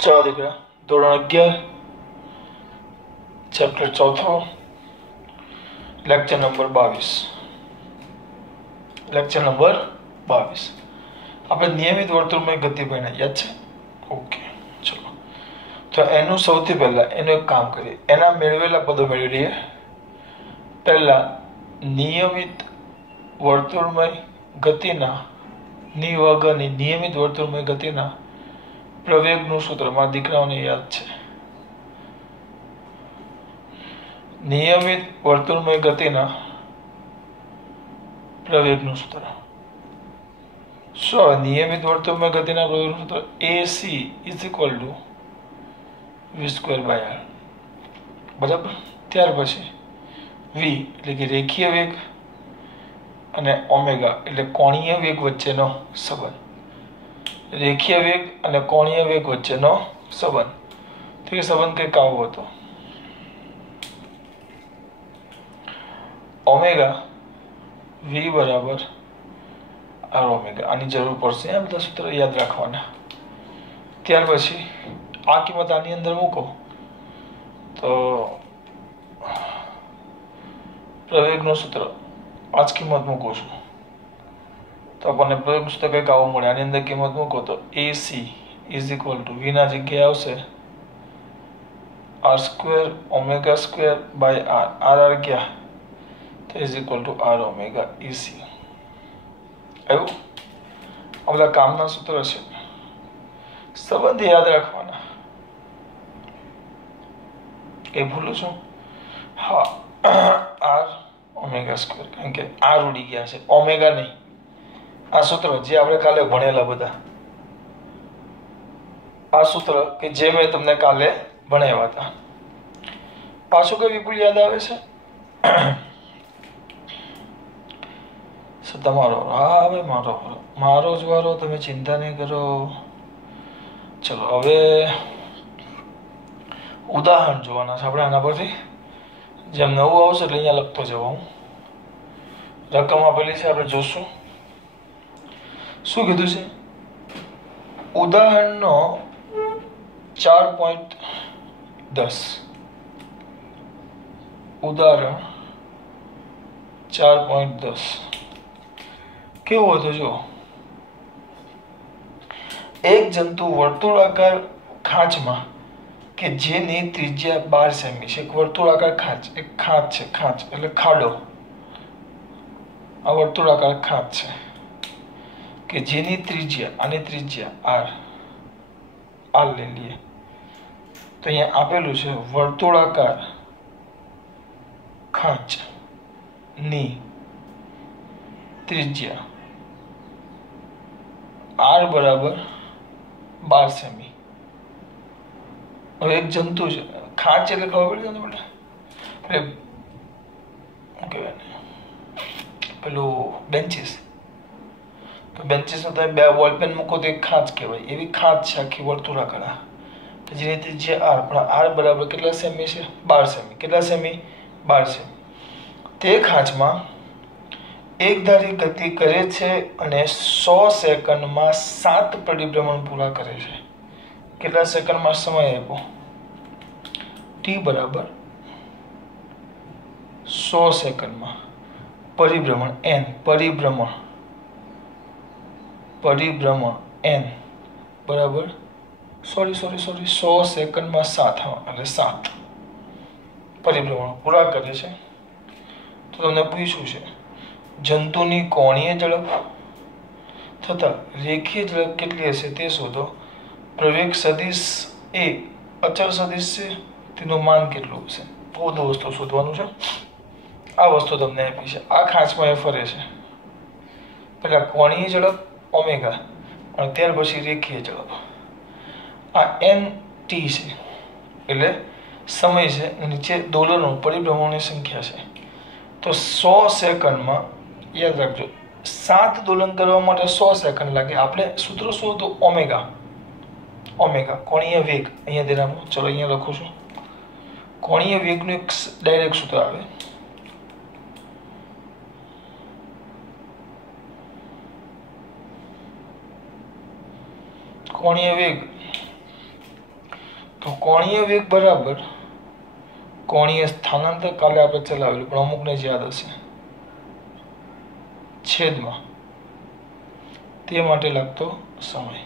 चलो दीकरा धोरण 11 chapter 4 lecture number 22 આપણે નિયમિત વર્તુળમાં ગતિ ભણ્યા યાદ છે? ઓકે, ચલો તો એનું સૌથી પહેલા એનું એક કામ કરીએ, એના મેળવેલા પદો મેળવી લઈએ. પહેલા નિયમિત વર્તુળમય ગતિના નિયમિત વર્તુળમય ગતિના પ્રવેગનું સૂત્ર મારા દીકરાઓને યાદ છે. નિયમિત વર્તુળમય ગતિના પ્રવેગનું સૂત્ર શું? નિયમિત વર્તુળમય ગતિના પ્રવેગનું સૂત્ર AC is equal two v²/r. બરાબર. ત્યાર પછી v એટલે કે રેખીય વેગ અને ઓમેગા એટલે કોણીય વેગ વચ્ચેનો સંબંધ. રેખીય વેગ અને કોણીય વેગ વચ્ચેનો સંબંધ. તો એ સંબંધ કંઈક આવો હતો. ઓમેગા v બરાબર r ઓમેગા. આની જરૂર પડશે, આ બધા સૂત્ર યાદ રાખવાના. ત્યાર પછી આ કિંમત આની અંદર મૂકો તો પ્રવેગનું સૂત્ર આ જ કિંમત મૂકું છું તો આપણને પ્રવેગનું સૂત્ર કંઈક આવું મળે. આની અંદર કિંમત મૂકો તો AC is equal to v ના જગ્યાએ આવશે r² omega²/r. r ક્યાં તો is equal to r omega EC. આવ્યું? આ બધા કામના સૂત્ર છે, સંબંધ યાદ રાખવાના. એ ભૂલું છું? હા, r omega², કારણ કે r ઉડી ગયા છે, ઓમેગા નહીં. આ સૂત્ર જે આપણે કાલે ભણેલા બધા, આ સૂત્ર કે જે મેં તમને કાલે ભણાવ્યા હતા. પાછું કઈ વિપુલ યાદ આવે છે? તમારો? હા, હવે મારો જ વારો, તમે ચિંતા નહીં કરો. ચલો હવે ઉદાહરણ જોવાના છે આપણે આના પરથી. જેમ નવું આવશે એટલે અહીંયા લખતો જવા હું. રકમ આપેલી છે, આપણે જોશું. શું કીધું છે? ઉદાહરણનો 4.10. ઉદાહરણ 4.10 કેવું હતું જો? એક જંતુ વર્તુળાકાર ખાંચમાં કે જેની ત્રિજ્યા 12 સેમી છે. એક વર્તુળાકાર ખાંચ, એક ખાંચ છે, ખાંચ એટલે ખાડો. આ વર્તુળાકાર ખાંચ છે કે જેની ત્રિજ્યા, આની ત્રિજ્યા r લઈ લઈએ તો અહીંયા આપેલું છે વર્તુળાકાર ખાંચ ની ત્રિજ્યા r બરાબર 12 સેમી. હવે એક જંતુ છે, ખાંચ એટલે ખબર પડી ને બેટા, પેલું બેન્ચીસ, તો બેન્ચીસ તમે 2 બોલપેન મૂકો તો એક ખાંચ કહેવાય. એવી ખાંચ છે આખી વર્તુળાકાર, જેની ત્રિજ્યા r, પણ r બરાબર કેટલા સેમી છે? 12 સેમી. કેટલા સેમી? 12 સેમી. તે ખાંચમાં એકધારી ગતિ કરે છે અને 100 સેકન્ડમાં 7 પરિભ્રમણ પૂરા કરે છે. કેટલા સેકન્ડમાં સમય આપ્યો? t બરાબર 100 સેકન્ડમાં. પરિભ્રમણ n, પરિભ્રમણ n બરાબર 100 સેકન્ડમાં 7, એટલે 7 પરિભ્રમણ પૂરા કરે છે. તો તમને પૂછ્યું છે જંતુની કોણીય ઝડપ તથા રેખીય ઝડપ કેટલી હશે તે શોધો. પ્રવેગ સદિશ એ અચળ સદિશ છે, તેનું માન કેટલું હશે? બધું વસ્તુ શોધવાનું છે. આ વસ્તુ તમને આપી છે. આ ખાંચમાં એ ફરે છે. પહેલા કોણીય ઝડપ ઓમેગા અને ત્યાર પછી રેખીય ઝડપ. આ nt છે એટલે સમય છે, નીચે દોલનો પરિભ્રમણની સંખ્યા છે. તો 100 સેકન્ડમાં યાદ રાખજો 7 દોલન કરવા માટે 100 સેકન્ડ લાગે. આપણે સૂત્ર શું હતું? ઓમેગા કોણીય વેગ. અહીંયા ધ્યાન આપો. ચલો અહીંયા લખું છું. કોણીય વેગનું એક ડાયરેક્ટ સૂત્ર આવે. કોણીય વેગ તો કોણીય વેગ બરાબર કોણીય સ્થાનાંતર કાલે આપણે ચલાવેલું પણ અમુકને જ યાદ હશે છેદમાં તે માટે લાગતો સમય.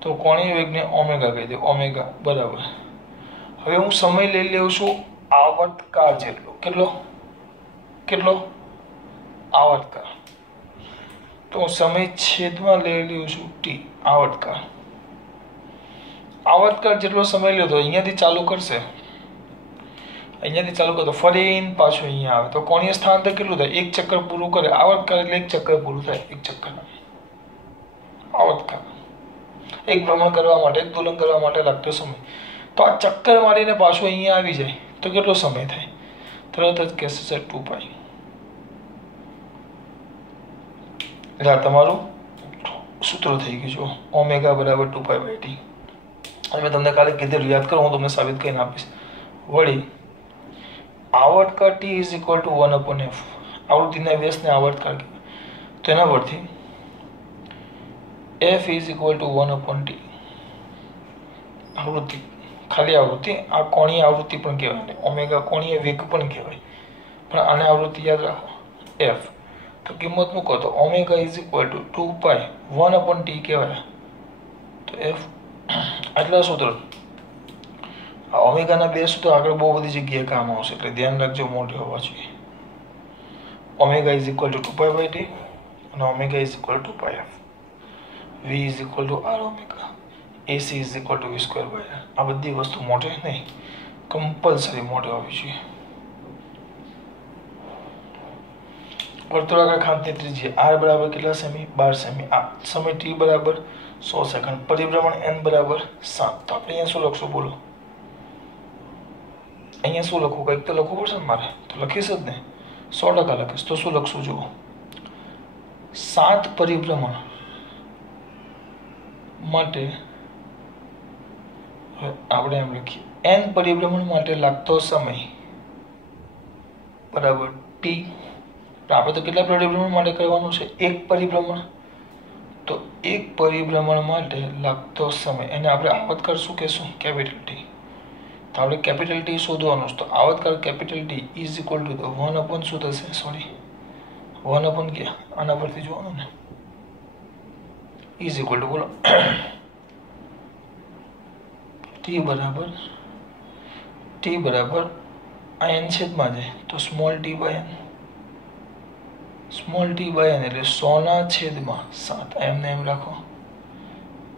તો કોણીય વેગને ઓમેગા કહી દે. ઓમેગા બરાબર. હવે હું સમય લઈ લઉં છું આવર્તકાળ જેટલો. કેટલો આવર્તકાળ. તો હું સમય છેદમાં લઈ લઉં છું ટી. આવર્તકાળ જેટલો સમય લ્યો તો અહીંયાથી ચાલુ કરશે. અહીંયાથી ચાલુ કરો તો ફરીને પાછું અહીંયા આવે તો કોણીય સ્થાનાંતર કેટલું થાય? એક ચક્કર પૂરું કરે. આવર્તકાળ એટલે એક ચક્કર પૂરું થાય. એક ચક્કર આવર્તકાળ. એક ભ્રમણ કરવા માટે, એક દોલન કરવા માટે લાગતો સમય. તો આ ચક્કર મારીને પાછું અહીંયા આવી જાય તો કેટલો સમય થાય? તરત જ કહેશે સર 2π. એટલે આ તમારું સૂત્ર થઈ ગયું છે. ઓમેગા બરાબર 2π/t. અને મેં તમને કાલે કીધેલું યાદ કરો, હું તમને સાબિત કરીને આપીશ. વળી આવર્તકાળ t = 1/f. આવૃત્તિના વ્યસ્તને આવર્તકાળ કહેવાય. તો એના પરથી f = 1/t. આવૃત્તિ, ખાલી આવૃત્તિ. આ કોણીય આવૃત્તિ પણ કહેવાય, ઓમેગા કોણીય વેગ પણ કહેવાય, પણ આને આવૃત્તિ યાદ રાખો f. તો કિંમત મૂકો તો ઓમેગા = 2π 1/t કહેવાય. તો f આટલા સૂત્રો. આ ઓમેગાના બે સૂત્રો આગળ બહુ બધી જગ્યાએ કામ આવશે એટલે ધ્યાન રાખજો, મોટે હોવા જોઈએ. ઓમેગા = 2π/t અને omega = 2πf. v = r omega. ac = v²/r. આ બધી વસ્તુ મોટે નહીં, કમ્પલસરી મોટે હોવી જોઈએ. વર્તુળાકાર ખાંડની ત્રિજ્યા r બરાબર કેટલા સેમી? 12 સેમી. આ સમય t બરાબર 100 સેકન્ડ. પરિભ્રમણ n બરાબર 7. તો આપણે અહીંયા શું લખશું બોલો? અહીંયા શું લખવું? કંઈક તો લખવું પડશે ને મારે. તો લખીશ જ ને, 100% લખીશ. તો શું લખશું જુઓ, 7 પરિભ્રમણ માટે આપણે એમ લખીએ n પરિભ્રમણ માટે લાગતો સમય બરાબર t. આપણે તો કેટલા પરિભ્રમણ માટે કરવાનું છે? એક પરિભ્રમણ. તો એક પરિભ્રમણ માટે લાગતો સમય એને આપણે આવર્તકાળ શું કહેશું? Capital T. તો આપણે કેપિટલ ટી શોધવાનું છે. તો આવર્તકાળ કેપિટલ ટી = 1/ શું થશે? સોરી 1/ ક્યાં? આના પરથી જોવાનું ને. = બોલો t બરાબર આ n છેદમાં જાય તો સ્મોલ t/n. સ્મોલ t/n એટલે 100/7. એમને એમ રાખો.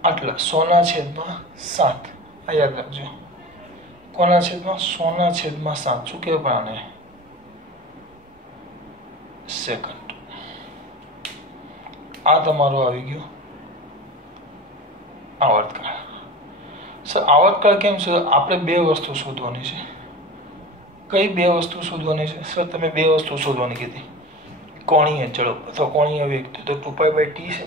આટલા 100/7. આ યાદ રાખજો. કોના છેદમાં? 100/7. શું કહેવાય આને? સેકન્ડ. આ તમારો આવી ગયો આવર્તકાળ. સર આવર્તકાળ કેમ છે? આપણે બે વસ્તુ શોધવાની છે. કઈ બે વસ્તુ શોધવાની છે? સર તમે બે વસ્તુ શોધવાની કીધી. કોણીય ઝડપ અથવા કોણીય વેગ. તો 2π/t છે,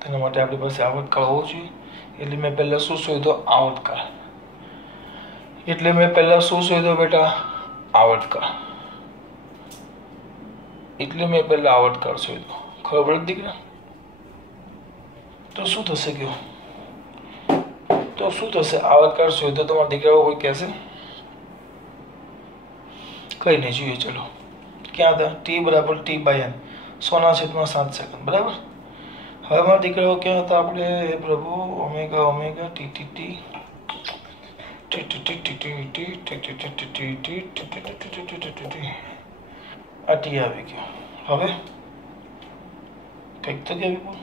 તેના માટે આપણી પાસે આવર્તકાળ હોવો જોઈએ. એટલે મેં પહેલાં શું શોધ્યો? આવર્તકાળ. એટલે મેં પહેલાં શું શોધ્યો બેટા? આવર્તકાળ. એટલે મેં પહેલાં આવર્તકાળ શોધ્યો. ખબર પડી દીકરા? તો શું થશે કયો? તો શું થશે? આવર્તકાળ શોધ્યો તમારા દીકરાઓ કોઈ કહેશે? કઈ નહીં, જોઈએ ચલો. ક્યાં હતા? t બરાબર t/n 100/7 સેકન્ડ બરાબર. હવે મારા દીકરાઓ ક્યાં હતા? આપણે પ્રભુ omega omega T T T આ ટી આવી ગયો. હવે કંઈક તો કેવી બોલ.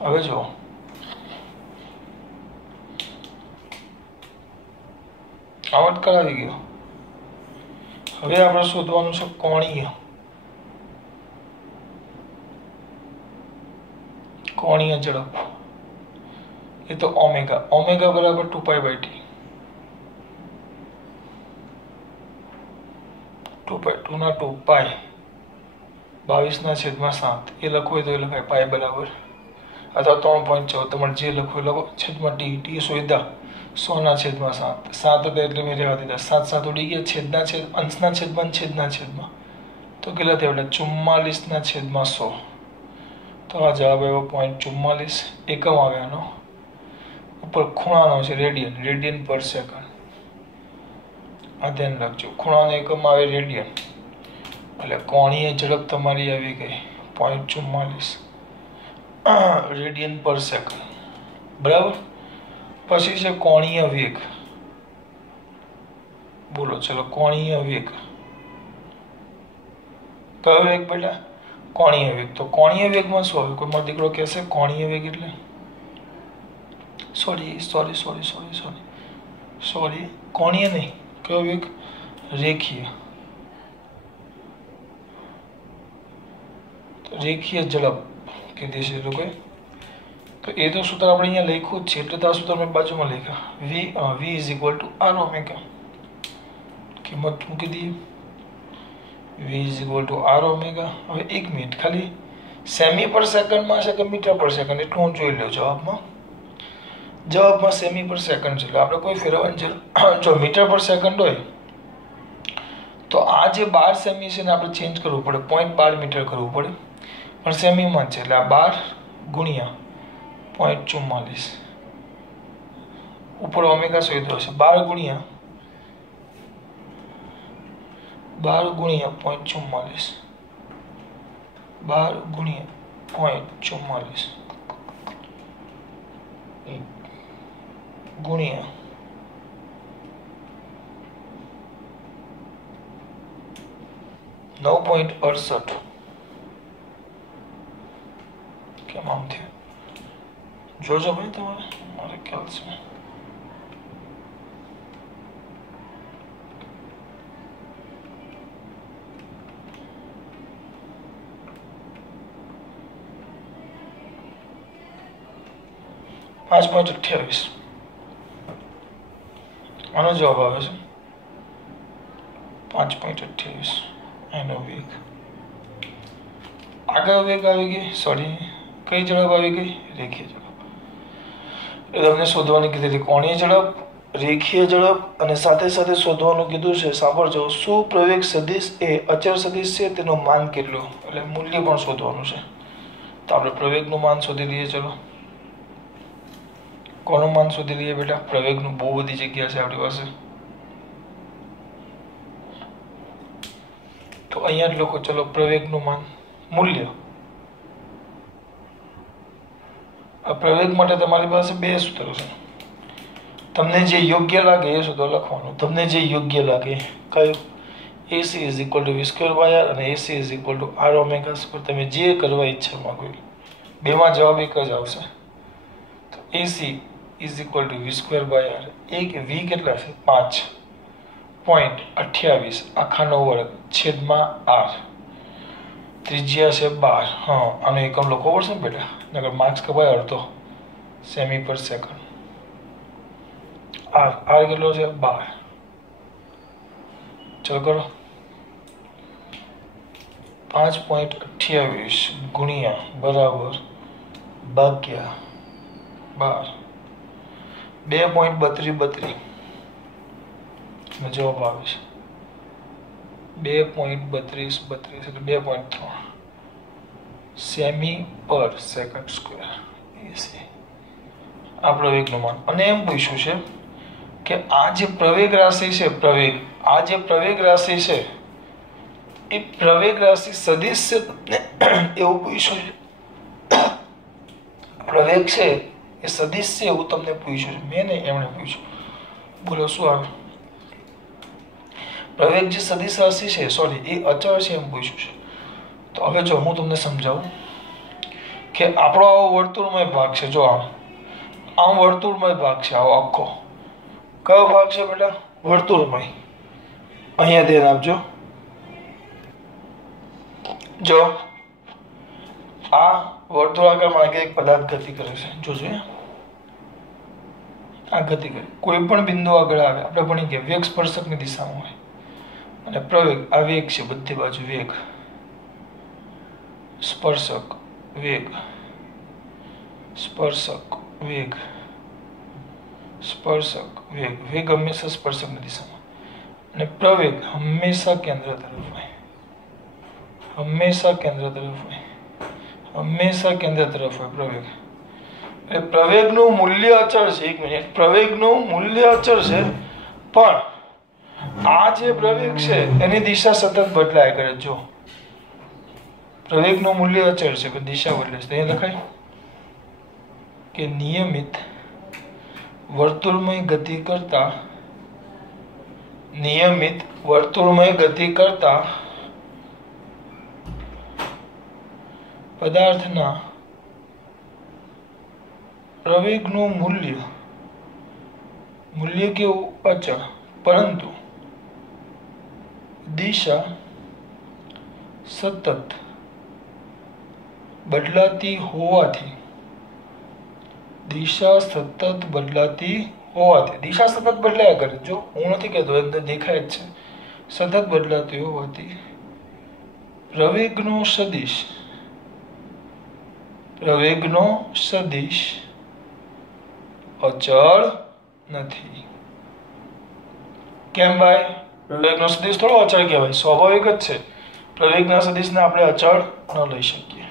હવે જો આવર્તકાળ આવી ગયો. હવે આપણે શોધવાનું છે કોણીય ઝડપ. એ તો ઓમેગા બરાબર 2π/t. 2π 22/7. એ લખવું હોય તો એ લખાય પાય બરાબર, અથવા 3.14. તમારે જે લખવું લખો. છેદમાં ટી સુવિધા 100/7. 7 હતા એટલે મેં રહેવા દીધા. 7 ઉડી ગયા. અંશના છેદમાં. તો કેટલા થયા? 44/100. તો આ જવાબ આવ્યો 0.44 એકમ આવે આનો ઉપર ખૂણાનો છે રેડિયન રેડિયન પર સેકન્ડ આ ધ્યાન રાખજો ખૂણાનો એકમ આવે રેડિયન એટલે કોણીય ઝડપ તમારી આવી ગઈ 0.44 રેડિયન પર સેકન્ડ બરાબર પછી છે કોણીય વેગ બોલો ચલો કોણીય વેગ કયો વેગ બેટા કોણીય વેગ તો કોણીય વેગમાં શું આવે કોઈ મારો દીકરો કહેશે કોણીય વેગ એટલે સોરી કોણીય નહીં કયો વેગ રેખીય રેખીય ઝડપ કીધી છે લોકોએ તો એ તો સૂત્ર આપણે અહીંયા લખ્યું જ છે એટલે તો આ સૂત્ર મેં બાજુમાં લખ્યા v is equal to r omega કિંમત મૂકી દઈએ v is equal to r omega હવે 1 મિનિટ ખાલી સેમી પર સેકન્ડમાં છે કે મીટર પર સેકન્ડ એટલું હું જોઈ લઉં જવાબમાં સેમી પર સેકન્ડ છે એટલે આપણે કોઈ ફેરવવાની જરૂર જો મીટર પર સેકન્ડ હોય તો આ જે 12 સેમી છે ને આપણે ચેન્જ કરવું પડે 0.12 મીટર કરવું પડે પણ સેમીમાં છે એટલે આ 12 ગુણ્યા 0.44 ઉપર ઓમેગા શોધ્યો છે 12 ગુણ્યા 0.44 12 ગુણ્યા 0.44 ગુણ્યા 9.68 કેમ આમ થયું જોજો ભાઈ તમારે મારે ખ્યાલ છે 5.28 આનો જવાબ આવે છે 5.28 એનો વેગ આગળ વેગ આવી ગઈ સોરી કઈ ઝડપ આવી ગઈ રેખીય ઝડપ એ તમને શોધવાની કીધી કોણીય ઝડપ રેખીય ઝડપ અને સાથે સાથે શોધવાનું કીધું છે સાંભળજો શું પ્રવેગ સદિશ એ અચળ સદિશ છે તેનું માન કેટલું એટલે મૂલ્ય પણ શોધવાનું છે તો આપણે પ્રવેગનું માન શોધી લઈએ ચલો કોનું માન શોધી લઈએ બેટા પ્રવેગનું બહુ બધી જગ્યા છે આપણી પાસે તો અહીંયા જ લોકો ચલો પ્રવેગનું માન મૂલ્ય આ પ્રવેગ માટે તમારી પાસે બે સૂત્રો છે તમને જે યોગ્ય લાગે એ સૂત્ર લખવાનું તમને જે યોગ્ય લાગે કયું AC is equal to v square by r અને AC is equal to r omega square તમે જે કરવા ઈચ્છા માંગો બેમાં જવાબ એક જ આવશે તો AC is equal to v square by r એક v કેટલા છે 5.28 આખાનો વર્ગ છેદમાં r ત્રિજ્યા છે 12 હા આનો એકમ લખવો પડશે ને બેટા નકર માર્ક્સ કપાય અડધો સેમી પર સેકન્ડ r કેટલો છે 12 ચલો કરો 5.28 ગુણ્યા બરાબર ભાગ્યા 12 2.32 જવાબ આવે છે 2.32 એટલે 2.3 સેમી પર સેકન્ડ સ્ક્વેર એસી આ પ્રવેગનું માન અને એમ પૂછ્યું છે કે આ જે પ્રવેગ રાશિ છે આ જે પ્રવેગ રાશિ છે એ પ્રવેગ રાશિ સદિશ છે એવું પૂછ્યું છે પ્રવેગ છે એ સદિશ છે એવું તમને પૂછ્યું છે મેં નહીં એમણે પૂછ્યું બોલો શું આવે પ્રવેગ જે સદિશ રાશિ છે સોરી એ અચળ છે એમ પૂછ્યું છે તો હવે જો હું તમને સમજાવું કે આપણો આવો વર્તુળમય ભાગ છે જો આમ વર્તુળમય ભાગ છે આવો આખો કયો ભાગ છે બેટા વર્તુળમય અહીંયા ધ્યાન આપજો જો આ વર્તુળાકારમાં એક પદાર્થ ગતિ કરે છે જોજો આ ગતિ કરે કોઈ પણ બિંદુ આગળ આવે આપણે ભણી ગયા વેગ સ્પર્શકની દિશામાં હોય અને પ્રવેગ આ વેગ છે બધી બાજુ વેગ સ્પર્શક વેગ સ્પર્શક વેગ સ્પર્શક વેગ વેગ હંમેશા સ્પર્શકની દિશામાં અને પ્રવેગ હંમેશા કેન્દ્ર તરફ હોય હંમેશા કેન્દ્ર તરફ હોય હંમેશા કેન્દ્ર તરફ હોય પ્રવેગ. એટલે પ્રવેગનું મૂલ્ય અચળ છે. 1 મિનિટ. પ્રવેગનું મૂલ્ય અચળ છે, પણ આ જે પ્રવેગ છે એની દિશા સતત બદલાય કરે. જો પ્રવેગનું મૂલ્ય અચળ છે પણ દિશા બદલે છે. અહીંયા લખાય કે નિયમિત વર્તુળમય ગતિ કરતા પદાર્થના પ્રવેગનું મૂલ્ય કેવું? અચળ, પરંતુ દિશા સતત બદલાતી હોવાથી દિશા સતત બદલાયા કરે. જો હું નથી કહેતો, અંદર દેખાય જ છે. સતત બદલાતી હોવાથી પ્રવેગનો સદિશ અચળ નથી. કેમ ભાઈ? પ્રવેગનો સદિશ થોડો અચળ કહેવાય. સ્વાભાવિક જ છે. પ્રવેગના સદિશને આપણે અચળ ન લઈ શકીએ.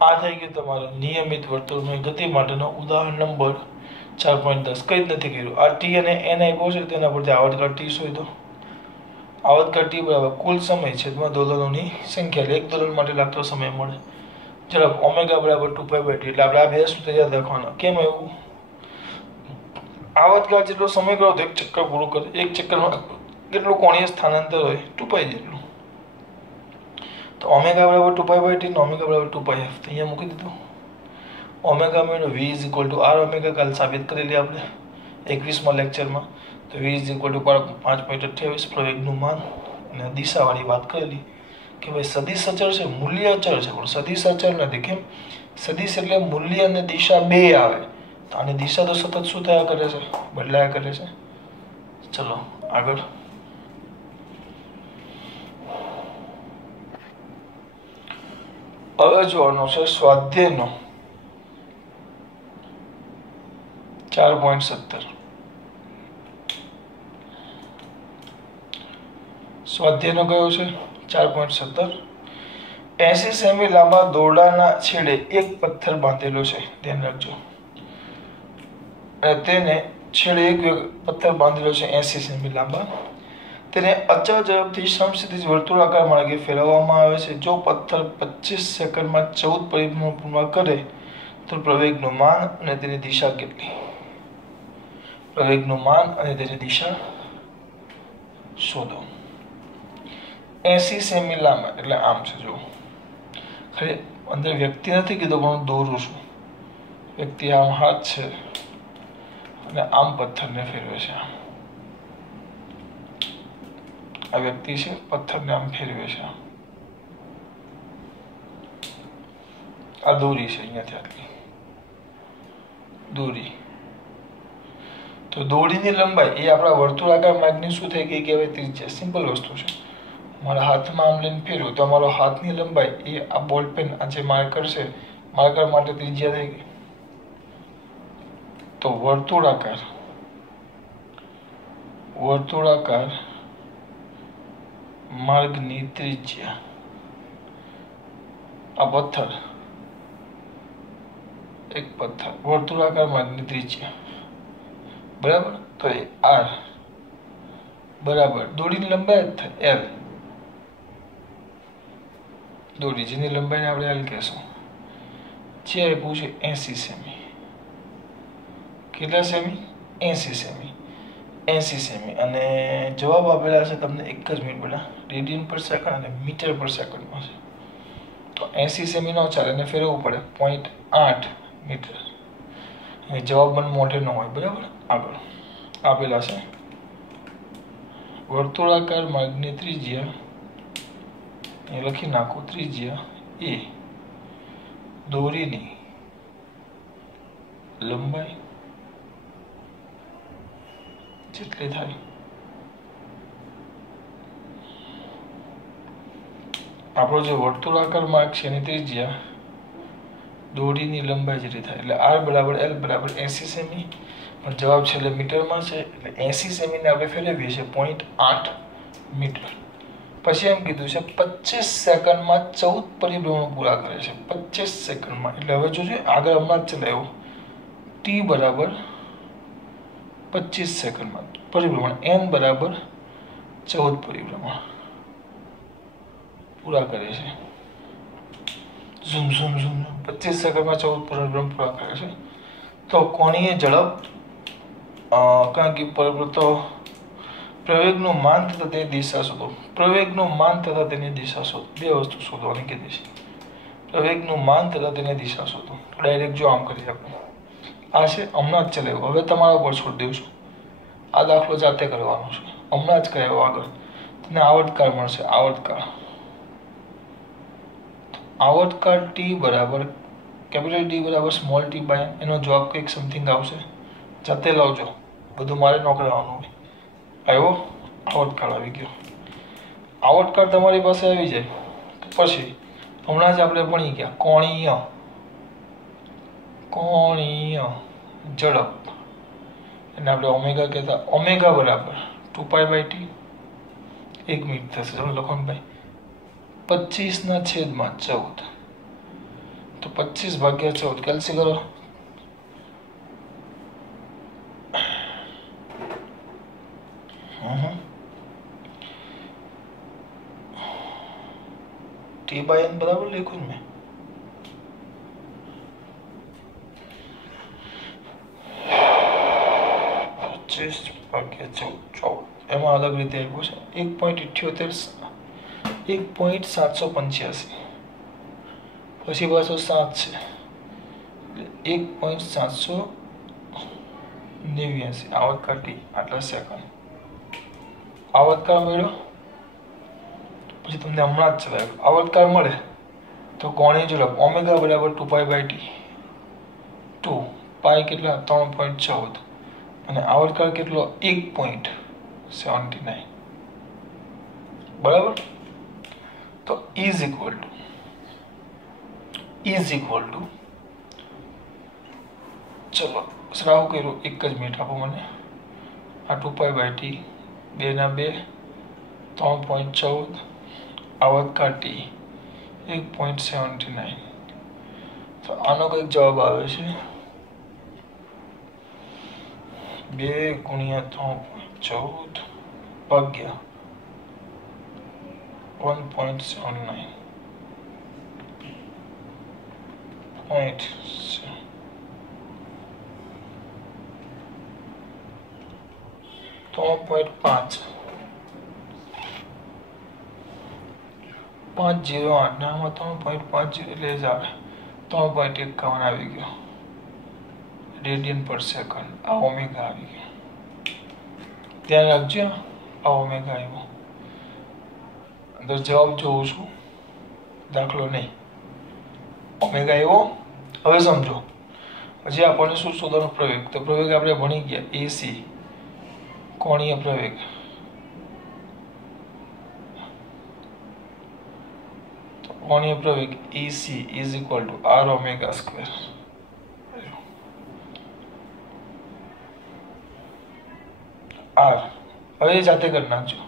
આ થઈ ગયું તમારું નિયમિત વર્તુળમય ગતિ માટેનો ઉદાહરણ નંબર 4.10. કંઈ જ નથી કર્યું. આ ટી અને એન આપ્યો છે, તેના પરથી આવર્તકાળ ટી શોધો. આવર્તકાળ ટી બરાબર કુલ સમય છેદમાં દોલનોની સંખ્યા, એટલે એક દોલન માટે લાગતો સમય મળે. ઝડપ ઓમેગા બરાબર 2π/t. એટલે આપણે આ બે સૂત્ર યાદ રાખવાના. કેમ એવું? આવર્તકાળ જેટલો સમય કરો તો એક ચક્કર પૂરું કરે. એક ચક્કરમાં કેટલું કોણીય સ્થાનાંતર હોય? 2π જેટલું. તો ઓમેગા બરાબર 2π/t અને ઓમેગા બરાબર 2πf. અહીંયા મૂકી દીધું. ઓમેગા મેળવો v = r ઓમેગા. કાલ સાબિત કરેલી આપણે 21માં લેક્ચરમાં. તો v = 5.28. પ્રવેગનું માન અને દિશાવાળી વાત કરેલી કે ભાઈ સદિશ અચળ છે, મૂલ્ય અચળ છે, પણ સદિશ અચળ નથી. કેમ? સદિશ એટલે મૂલ્ય અને દિશા બે આવે. તો આની દિશા તો સતત શું થયા કરે છે? બદલાયા કરે છે. ચલો આગળ. હવે જોવાનો છે સ્વાધ્યાયનો 4.17. સ્વાધ્યાયનો કયો છે? 4.17. 80 સેમી લાંબા દોરડાના છેડે એક પથ્થર બાંધેલો છે. ધ્યાન રાખજો. તેને છેડે એક પથ્થર બાંધેલો છે 80 સેમી લાંબા. તેને અચળ ઝડપથી સમક્ષિતિજ વર્તુળાકાર માર્ગે ફેરવવામાં આવે છે. જો પથ્થર 25 સેકન્ડમાં 14 પરિભ્રમણ પૂર્ણ કરે તો પ્રવેગનું માન અને તેની દિશા કેટલી? પ્રવેગનું માન અને તેની દિશા શોધો. 80 સેમી લાંબા એટલે આમ છે. જો ખરી અંદર વ્યક્તિ નથી કીધો, પણ હું દોરું છું. વ્યક્તિ આમ હાથ છે અને આમ પથ્થરને ફેરવે છે. આ વ્યક્તિ છે, પથ્થરને આમ ફેરવે છે. આ દોરી છે, અહીંયાથી આટલી દોરી. તો દોરીની લંબાઈ એ આપણા વર્તુળાકાર માર્ગની શું થઈ ગઈ કહેવાય? ત્રિજ્યા. સિમ્પલ વસ્તુ છે. મારા હાથમાં આમ લઈને ફેરવું તો અમારો હાથની લંબાઈ એ આ બોલ પેન, આ જે માર્કર છે, માર્કર માટે ત્રિજ્યા થઈ ગઈ. તો વર્તુળાકાર માર્ગની ત્રિજ્યા, આ પથ્થર, એક પથ્થર, વર્તુળાકાર માર્ગની ત્રિજ્યા બરાબર. તો એ r બરાબર દોરીની લંબાઈ જ થાય l. દોરી જેની લંબાઈને આપણે l કહેશું. જે આપ્યું છે 80 સેમી. કેટલા સેમી? 80 સેમી. 80 સેમી. અને જવાબ આપેલા છે તમને એક જ મિનિટ બેટા. રેડિયન પર સેકન્ડ અને મીટર પર સેકન્ડમાં છે. તો 80 સેમી નો ચાલે, એને ફેરવવું પડે 0.8 મીટર. જવાબ મને મોઢે ન હોય બરાબર. આગળ આપેલા છે વર્તુળાકાર માર્ગની ત્રિજ્યા, એ લખી નાખો. ત્રિજ્યા એ દોરીની લંબાઈ જેટલી થાય. આપણો જે વર્તુળાકાર માર્ગ છે એની ત્રિજ્યા દોરીની લંબાઈ જેટલી થાય. એટલે r બરાબર l બરાબર 80 સેમી. પણ જવાબ છે એટલે મીટરમાં છે. એટલે 80 સેમીને આપણે ફેરવીએ છીએ 0.8 મીટર. પછી એમ કીધું છે 25 સેકન્ડમાં 14 પરિભ્રમણો પૂરા કરે છે 25 સેકન્ડમાં. એટલે હવે જોજો આગળ હમણાં જ ચલાવ્યો t બરાબર 25 સેકન્ડમાં પરિભ્રમણ n બરાબર 14 પરિભ્રમણ પૂરા કરે છે. ઝૂમ ઝૂમ ઝૂમ 25 સેકન્ડમાં 14 પરિભ્રમણ પૂરા કરે છે. તો કોણીય ઝડપ કારણ કે તો પ્રવેગનું માન તથા તેની દિશા શોધો. પ્રવેગનું માન તથા તેની દિશા શોધો. બે વસ્તુ શોધવાની કીધી છે. પ્રવેગનું માન તથા તેની દિશા શોધો. ડાયરેક્ટ જો આમ કરીએ આપણે આ છે હમણાં જ ચલાવ્યું. હવે તમારા ઉપર છોડી દઉં છું. આ દાખલો જાતે કરવાનો છે. હમણાં જ કરાવ્યો આગળ. તને આવર્તકાળ મળશે. આવર્તકાળ ટી બરાબર કેપિટલ ટી બરાબર સ્મોલ ટી બાય એનો જવાબ કંઈક સમથિંગ આવશે. જાતે લાવજો. બધું મારે ન કરવાનું હોય. આવ્યો આવર્તકાળ આવી ગયો. આવર્તકાળ તમારી પાસે આવી જાય તો પછી હમણાં જ આપણે ભણી ગયા કોણીય ઝડપ એને આપણે ઓમેગા કહેતા. ઓમેગા બરાબર 2π/t 1 મિનિટ થશે. ચલો લખો ને ભાઈ 25/14 તો 25/14 કેલ્સી કરો. t/n બરાબર લખ્યું ને મેં. એમાં અલગ રીતે આપ્યું છે 1.785 પછી પાછો 7 છે 1.789 આવર્તકાળ ટી આટલા સેકન્ડ આવર્તકાળ મળ્યો. પછી તમને હમણાં જ ચલાવ્યું આવર્તકાળ મળે તો કોણીય ઝડપ ઓમેગા બરાબર 2π/t 2 પાઈ કેટલા 3.14 અને આવર્તકાળ કેટલો 1.79 બરાબર. તો ઇઝ ઇક્વલ ટુ ચલો સરાવ કર્યું. એક જ મિનિટ આપો મને. આ 2π/t 2 3.14 આવર્તકાળ t 1.79. તો આનો કંઈક જવાબ આવે છે 2 × 3.14 ભાગ્યા 1.79 3.5 508 ને આમાં 3.50 એટલે જ આવે 3.51 આવી ગયો રેડિયન પર સેકન્ડ. આ ઓમેગા આવી ગયો. ધ્યાન રાખજો આ ઓમેગા આવ્યો. અંદર જવાબ જોઉં છું દાખલો નહીં. ઓમેગા આવ્યો. હવે સમજો હજી આપણને શું શોધવાનો પ્રવેગ. તો પ્રવેગ આપણે ભણી ગયા એસી કોણીય પ્રવેગ. કોણીય પ્રવેગ EC is equal to r omega square. r હવે જાતે કરી નાખજો.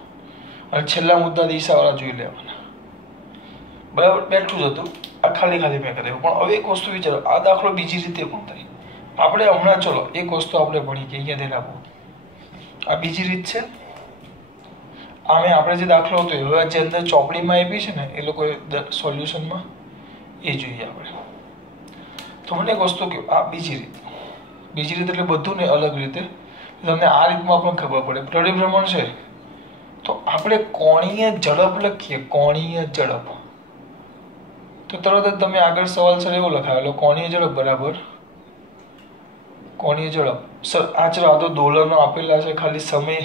અને છેલ્લા મુદ્દા દિશાવાળા જોઈ લેવાના. બરાબર બેઠું જ હતું. આ ખાલી મેં કરાવ્યું. પણ હવે એક વસ્તુ વિચારો આ દાખલો બીજી રીતે પણ થાય. આપણે હમણાં ચલો એક વસ્તુ આપણે ભણી કે અહીંયા ધ્યાન આપો. આ બીજી રીત છે. આમે આપણે જે દાખલો હતો હવે જે અંદર ચોપડીમાં આપી છે ને એ લોકો સોલ્યુશનમાં એ જોઈએ આપણે. તો મને એક વસ્તુ કહ્યું આ બીજી રીત એટલે બધું ને અલગ રીતે તમને આ રીતમાં પણ ખબર પડે. પરિભ્રમણ છે તો આપણે કોણીય ઝડપ લખીએ. કોણીય ઝડપ તો તરત જ તમે આગળ સવાલ સર એવો લખાવેલો કોણીય ઝડપ બરાબર કોણીય ઝડપ. સર આ ચલો આ તો દોલનો આપેલા છે ખાલી સમય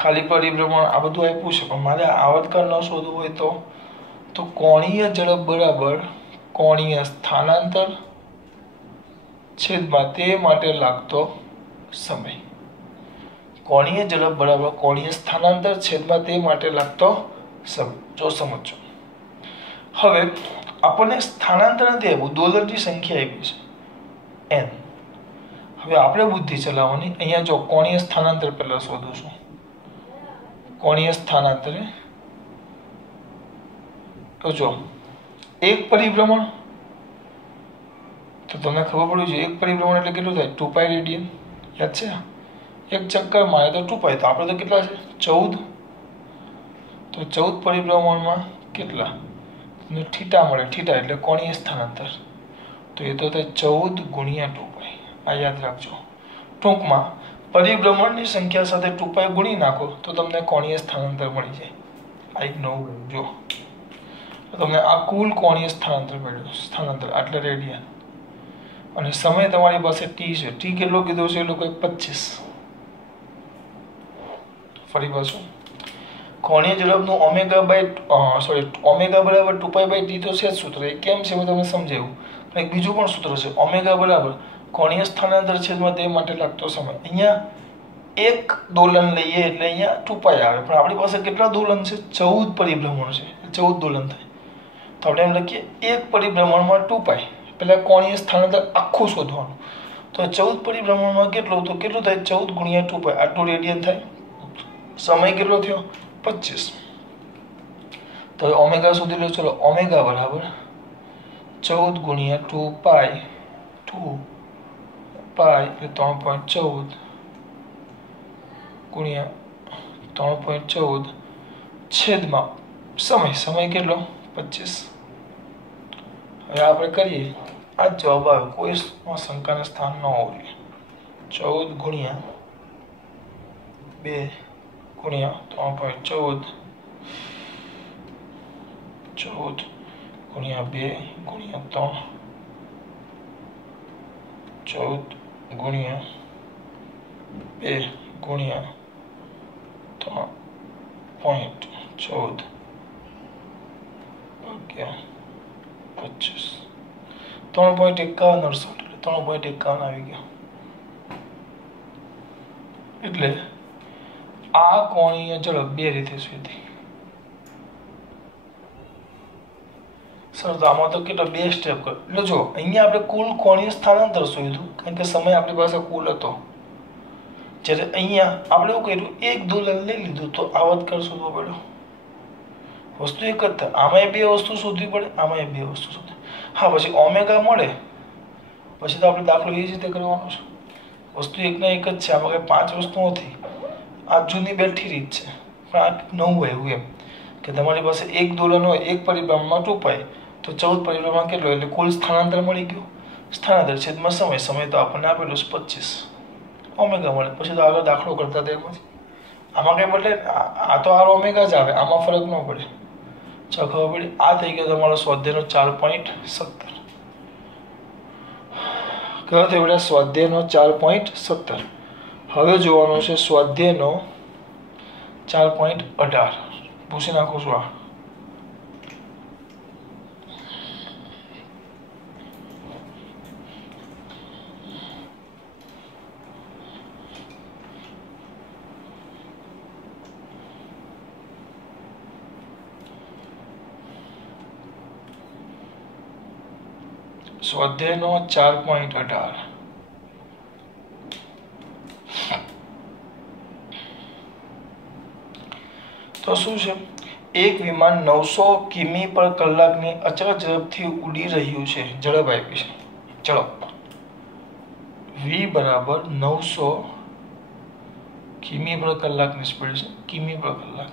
ખાલી પરિભ્રમણ આ બધું આપ્યું છે પણ મારે આવર્તકાળ ન શોધવું હોય તો કોણીય ઝડપ બરાબર કોણીય સ્થાનાંતર છેદમાં તે માટે લાગતો સમય. કોણીય ઝડપ બરાબર કોણીય સ્થાનાંતર છેદમાં તે માટે લાગતો સમય. જો સમજો હવે આપણને સ્થાનાંતર નથી આપ્યું દોલનની સંખ્યા આપી છે n. હવે આપણે બુદ્ધિ ચલાવવાની. અહીંયા જો કોણીય સ્થાનાંતર પહેલા શોધું છું. કોણીય સ્થાનાંતરે તો જો એક પરિભ્રમણ, તો તમને ખબર પડવી જોઈએ એક પરિભ્રમણ એટલે કેટલું થાય 2π રેડિયન, યાદ છે? એક ચક્કર મારે તો 2π, તો આપણે તો કેટલા છે 14, તો 14 પરિભ્રમણમાં કેટલા થીટા મળે, થીટા એટલે કોણીય સ્થાનાંતર, તો એ તો થાય 14 ગુણ્યા 2π, આ યાદ રાખજો. ટૂંકમાં પરિભ્રમણની સંખ્યા સાથે 2π ગુણી નાખો તો તમને કોણીય સ્થાનાંતર મળી જાય. આ એક નવું જો તમને આ કુલ કોણીય સ્થાનાંતર આટલે રેડિયન, અને સમય તમારી પાસે t છે, t કેટલો કીધો છે એ લોકોએ 25. ફરી પાછું કોણીય ઝડપનું ઓમેગા બરાબર 2π/t તો છે જ સૂત્ર, એ કેમ છે હું તમને સમજાવ્યું. પણ એક બીજું પણ સૂત્ર છે, ઓમેગા બરાબર કોણીય સ્થાનાંતર છેદમાં તે માટે લાગતો સમય. અહીંયા એક દોલન લઈએ એટલે અહીંયા 2π આવે, પણ આપણી પાસે કેટલા દોલન છે 14 પરિભ્રમણ છે, 14 દોલન થાય, તો આપણે એમ લખીએ એક પરિભ્રમણમાં 2π. પેલા કોણીય સ્થાનાંતર આખું શોધવાનું, તો 14 પરિભ્રમણમાં કેટલું, તો કેટલું થાય 14 ગુણ્યા 2π, આટલું રેડિયન થાય. સમય કેટલો થયો 25. તો ઓમેગા શોધી લો. ચલો ઓમેગા બરાબર 14 ગુણ્યા 2π, 2π એટલે 3.14 ગુણ્યા 3.14 છેદમાં સમય કેટલો 25. હવે આપણે કરીએ, આ જવાબ આવ્યો, કોઈ શંકાના સ્થાન ન હોવું જોઈએ. 14 ગુણ્યા 2 ગુણ્યા 3.14, 14 ગુણ્યા 2 ગુણ્યા 3, 14 ગુણ્યા 2 ગુણ્યા 3.14 ભાગ્યા 25, 3.51 3.51 આવી ગયો. એટલે આ કોણીય ઝડપ બે રીતે શોધી. સર તો આમાં તો કેટલા બે સ્ટેપ કર, એટલે જો અહીંયા આપણે કુલ કોણીય સ્થાનાંતર શોધ્યું, કારણ કે સમય આપણી પાસે કુલ હતો. જ્યારે અહીંયા આપણે એવું કર્યું એક દોલન લઈ લીધું, તો આવર્તકાળ શોધવો પડ્યો. વસ્તુ એક જ થાય, આમાં બે વસ્તુ શોધવી પડે, આમાં બે વસ્તુ શોધવી. હા, પછી ઓમેગા મળે પછી તો આપણે દાખલો એ જ રીતે કરવાનો છે. વસ્તુ એકના એક જ છે, આમાં કંઈ 5 વસ્તુ નથી. આ જૂની બેઠી રીત છે, પણ આ નવું હોય એવું એમ કે તમારી પાસે એક દોલન હોય એક પરિભ્રમણમાં 2π, તો 14 પરિભ્રમણ કેટલો એટલે કુલ સ્થાનાંતર મળી ગયું. સ્થાનાંતર છેદમાં સમય તો આપણને આપેલું 25 ઓમેગા મળે. પછી તો આગળ દાખલો કરતા તેમાં આમાં કંઈ બદલે, આ તો આર ઓમેગા જ આવે, આમાં ફરક ન પડે. ચાલો ખબર પડી. આ થઈ ગયો તમારો સ્વાધ્યાયનો 4.17. કયો થયો બેટા? સ્વાધ્યાયનો 4.17. હવે જોવાનો છે સ્વાધ્યાયનો 4.18. પૂછી નાખું છું. આ સ્વાધ્યાયનો 4.18. તો શું છે? એક વિમાન 900 કિમી પર કલાકની અચળ ઝડપથી ઉડી રહ્યું છે. ઝડપ આપી છે. ચલો, v બરાબર 900 કિમી પર કલાકની સ્પીડ છે. કિમી પર કલાક.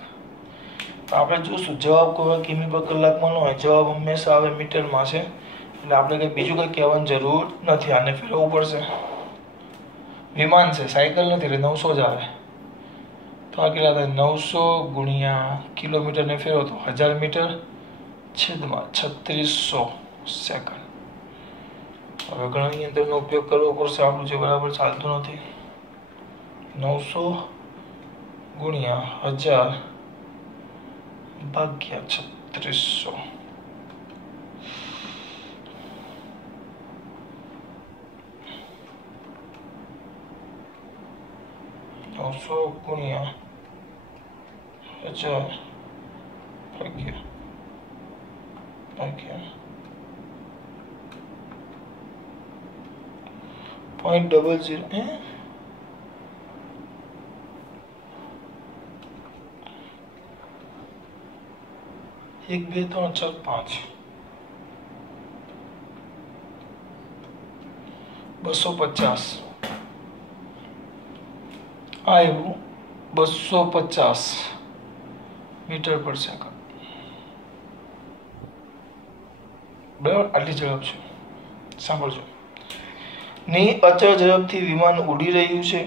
આપણે જોશું જવાબ કોઈ કિમી પર કલાકમાં ન હોય, જવાબ હંમેશા આવે મીટરમાં છે. એટલે આપણે કંઈ બીજું કંઈ કહેવાની જરૂર નથી. આને ફેરવવું પડશે. વિમાન છે, સાયકલ નથી, એટલે 900 જ આવે. તો આ કેટલા થાય? 900 ગુણ્યા કિલોમીટરને ફેરવો તો 1000 મીટર છેદમાં 3600 સેકન્ડ. હવે ગણનની યંત્રનો ઉપયોગ કરવો પડશે. આપણું જે બરાબર ચાલતું નથી. 900 ગુણ્યા 1000 ભાગ્યા 3600. ગુણ્યા 1000 ભાગ્યા 0.00. 1 2 3 4 5 250 આવ્યું 250 મીટર પર સેકન્ડ. બરાબર, આટલી ઝડપ છે. સાંભળજો. ની અચળ ઝડપથી વિમાન ઉડી રહ્યું છે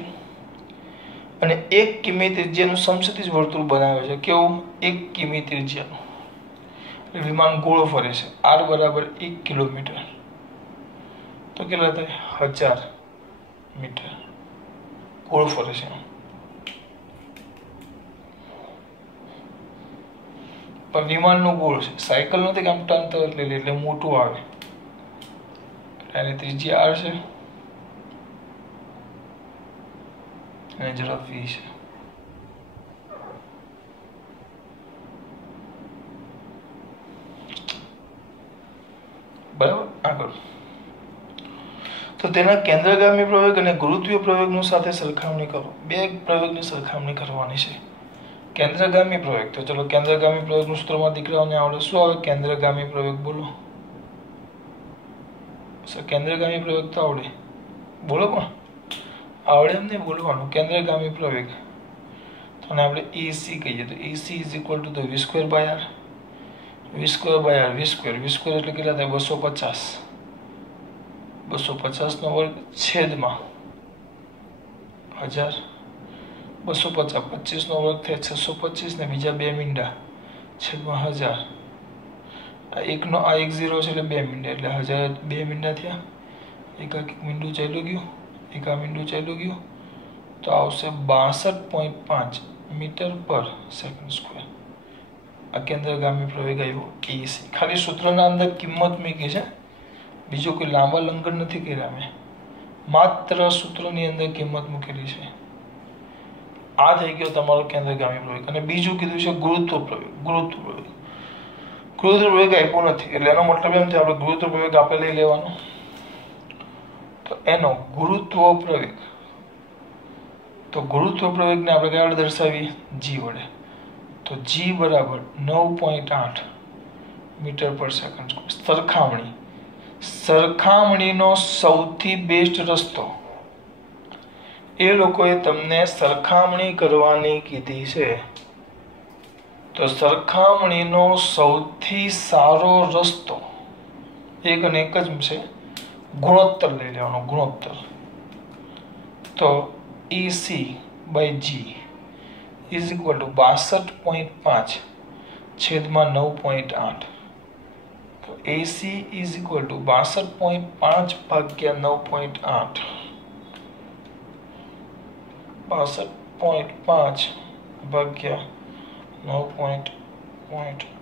અને 1 કિમી ત્રિજ્યાનું સમક્ષિતિજ વર્તુળ બનાવે છે. કેવું? 1 કિમી ત્રિજ્યાનું. વિમાન ગોળ ફરે છે. r બરાબર 1 કિલોમીટર, તો કેટલા થાય? 1000 મીટર ગોળ ફરે છે. પણ વિમાનનું ગોળ છે, સાયકલ નથી કે આમ ટર્ન તરત લઈ લે એટલે મોટું આવે. એની ત્રિજ્યા r છે અને ઝડપ v છે. બરાબર, આગળ. તો તેના કેન્દ્રગામી પ્રવેગ અને ગુરુત્વીય પ્રવેગનું સાથે સરખામણી કરો. બે પ્રવેગની સરખામણી કરવાની છે. કેન્દ્રગામી પ્રવેગ, તો ચલો કેન્દ્રગામી પ્રવેગનું સૂત્રમાં દીકરાઓને આવડે. શું આવે કેન્દ્રગામી પ્રવેગ? બોલો સર. કેન્દ્રગામી પ્રવેગ તો આવડે, બોલો. પણ આવડે એમ નહીં બોલવાનું. કેન્દ્રગામી પ્રવેગ તો આપણે EC કહીએ તો EC is equal to v square by r. v square by r, v square એટલે કેટલા થાય? 250. 250 નો વર્ગ છેદમાં 1000. 250 25 નો વર્ગ થાય 625 ને બીજા 2 મીંડા છેદમાં 1000. આ 1 નો આ 1 0 છે એટલે 2 મીંડા એટલે 1000 2 મીંડા થયા. એક મીંડું ચાલ્યું ગયું, એક આ મીંડું ચાલ્યું ગયું, તો આવશે 62.5 મીટર પર સેકન્ડ સ્ક્વેર. આ કેન્દ્રગામી પ્રવેગ આવ્યો EC. ખાલી સૂત્રના અંદર કિંમત મૂકી છે, બીજો કોઈ લાંબા લંગન નથી કર્યા મેં, માત્ર સૂત્રની અંદર કિંમત મૂકેલી છે. આ થઈ ગયો તમારો કેન્દ્રગામી પ્રવેગ. અને બીજું કીધું છે ગુરુત્વ પ્રવેગ. ગુરુત્વ પ્રવેગ આપ્યો નથી એટલે એનો મતલબ એમ થાય આપણે ગુરુત્વ પ્રવેગ આપણે લઈ લેવાનો. તો એનો ગુરુત્વ પ્રવેગ, તો ગુરુત્વ પ્રવેગને આપણે કયા વડે દર્શાવીએ? g વડે. તો g બરાબર 9.8 મીટર પર સેકન્ડ. સરખામણીનો સૌથી બેસ્ટ રસ્તો, એ લોકોએ તમને સરખામણી કરવાની કીધી છે, તો સરખામણીનો સૌથી સારો રસ્તો એક અને એક જ છે, ગુણોત્તર લઈ લેવાનો. ગુણોત્તર તો EC by g is equal to 62.5 છેદમાં 9.8. તો AC ઇઝ ઇક્વલ ટુ 62.5 ભાગ્યા 9.8. 62.5 ભાગ્યા 9.8